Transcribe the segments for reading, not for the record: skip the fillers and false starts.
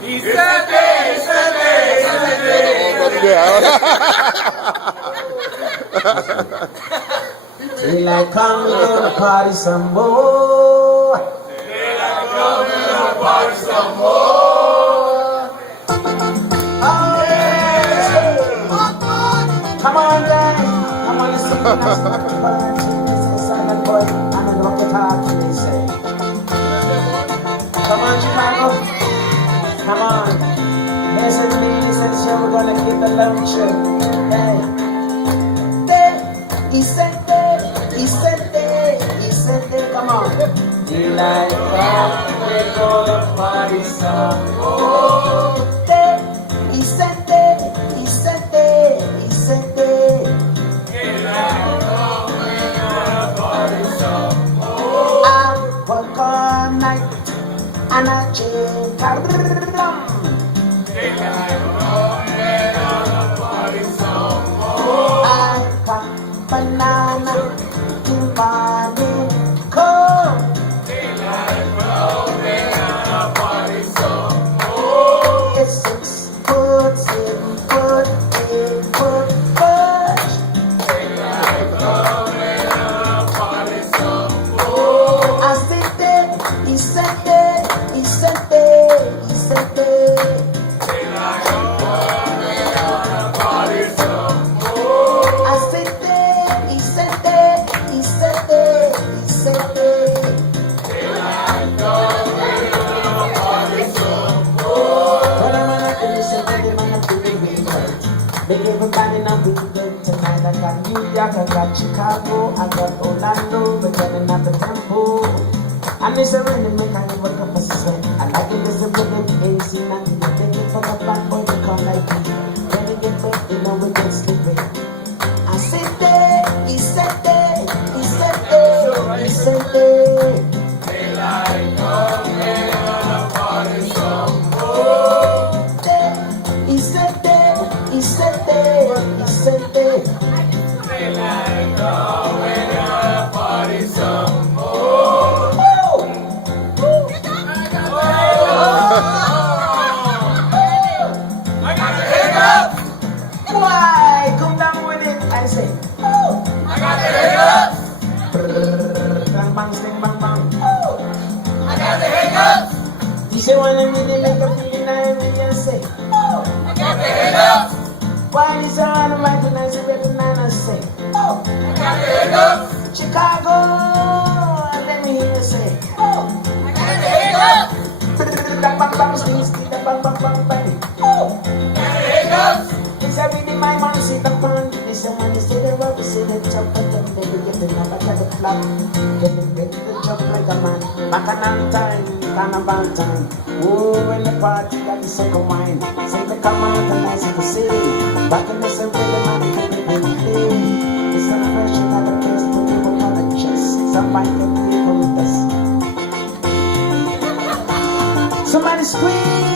He said that, he said that, he said that. Daylight come, we gonna party some more. Daylight come, we gonna party some more. Oh yeah! Come on, guys. Come on, listen. Silent boy, I'm in rock guitar. They say. Come on, Chicago. Come on. Listen to me, listen to you. We're gonna get the luncheon. Hey. He said that. He said that. He said that. Come on. Daylight come, we're gonna party some more. He said that. He said that. He said that. Daylight come, we're gonna party some more. I work all night and I drink a rum. Daylight come, we're gonna party some more. I pop banana in morning cold. Daylight come, we're gonna party some more. It's 6 foot, 7 foot, 8 foot push. Daylight come, we're gonna party some more. I said that, he said that, he said that, he said that. Daylight come, we're gonna party some more. I said that, he said that, he said that, he said that. Daylight come, we're gonna party some more. When I'm on a listen to them and I'm feeling really good. Make everybody know we good tonight. I got New York, I got Chicago, I got Orlando, we're turning up the tempo. And it's a rhythm make I never come for sweat. I like it listen to them AC and you take it for the bad boy, they come like me. When they get back, you know we get sleepy. I said that, he said that, he said that, he said that. Daylight come, we're gonna party some more. He said that, he said that, he said that. Daylight come, we're gonna party some more. I got the hiccups. Why? Come down with it. I say, oh. I got the hiccups. Bang bang, sting bang bang. Oh. I got the hiccups. You say one of me, they make a feeling I really say, oh. I got the hiccups. Why is on the mic and I say, I say, oh. I got the hiccups. Chicago, and let me hear you say, oh. I got the hiccups. Bang bang bang, sting sting, bang bang bang bang. Oh. I got the hiccups. It's everything my man sit up on. This a man, say the rubber, say the jump, and then they get the number to the flap. Get the big to jump like a man. Back on time, carnival time. Oh, when the party got the second wine. Say the come out and nice to see. Back in the same way, the man can be very clean. It's not fresh, you have a place to do on the chest. Somebody can people with us. Somebody scream.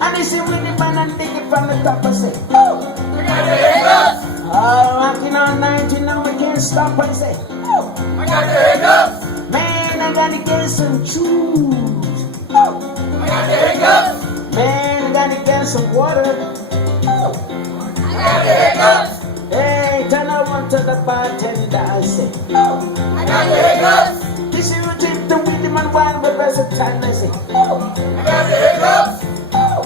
And they say with the man and take it from the top and say, oh. I got the hiccups. Rocking all night, you know we can't stop and say, oh. I got the hiccups. Man, I gotta get some juice. Oh. I got the hiccups. Man, I gotta get some water. Oh. I got the hiccups. Hey, turn around to the bartender and say, oh. I got the hiccups. This is what you do with the man while we're versatile and say, oh. I got the hiccups. Oh.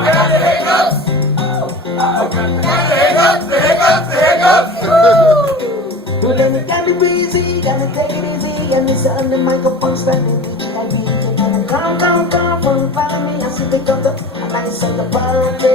I got the hiccups. Oh. I got the hiccups. The hiccups. The hiccups. Well, let me get it easy, gotta take it easy. And it's on the microphone standing the GIB. Come, follow me, I see the doctor, and I said the party.